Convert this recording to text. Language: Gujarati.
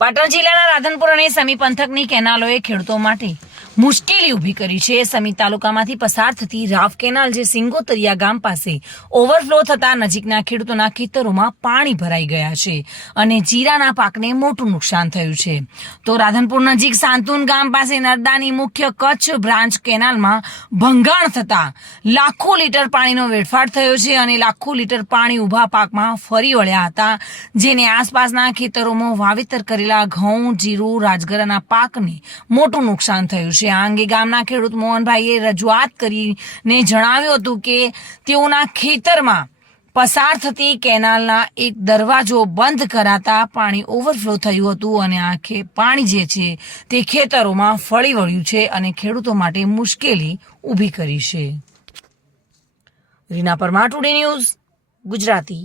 પાટણ જિલ્લાના રાધનપુર અને સમી પંથકની કેનાલોએ ખેડૂતો માટે મુશ્કેલી ઊભી કરી છે. સમી તાલુકામાંથી પસાર થતી રાવ કેનાલ જે સિંગોતરિયા ગામ પાસે ઓવરફ્લો થતા નજીકના ખેડૂતોના ખેતરોમાં પાણી ભરાઈ ગયા છે અને જીરાના પાકને મોટું નુકસાન થયું છે. તો રાધનપુર નજીક સાંતુન ગામ પાસે નર્મદાની મુખ્ય કચ્છ બ્રાન્ચ કેનાલમાં ભંગાણ થતા લાખો લીટર પાણીનો વેડફાટ થયો છે અને લાખો લીટર પાણી ઊભા પાકમાં ફરી વળ્યા હતા, જેને આસપાસના ખેતરોમાં વાવેતર કરેલા ઘઉં, જીરું, રાજગરાના પાકને મોટું નુકસાન થયું છે. આ અંગે ગામના ખેડૂત મોહનભાઈએ રજૂઆત કરીને જણાવ્યું હતું કે તેઓના ખેતરમાં પસાર થતી કેનાલના એક દરવાજો બંધ કરાતા પાણી ઓવરફ્લો થયું હતું અને આ પાણી જે છે તે ખેતરોમાં ફરી વળ્યું છે અને ખેડૂતો માટે મુશ્કેલી ઊભી કરી છે. Reena Parmar, Today News, Gujarati.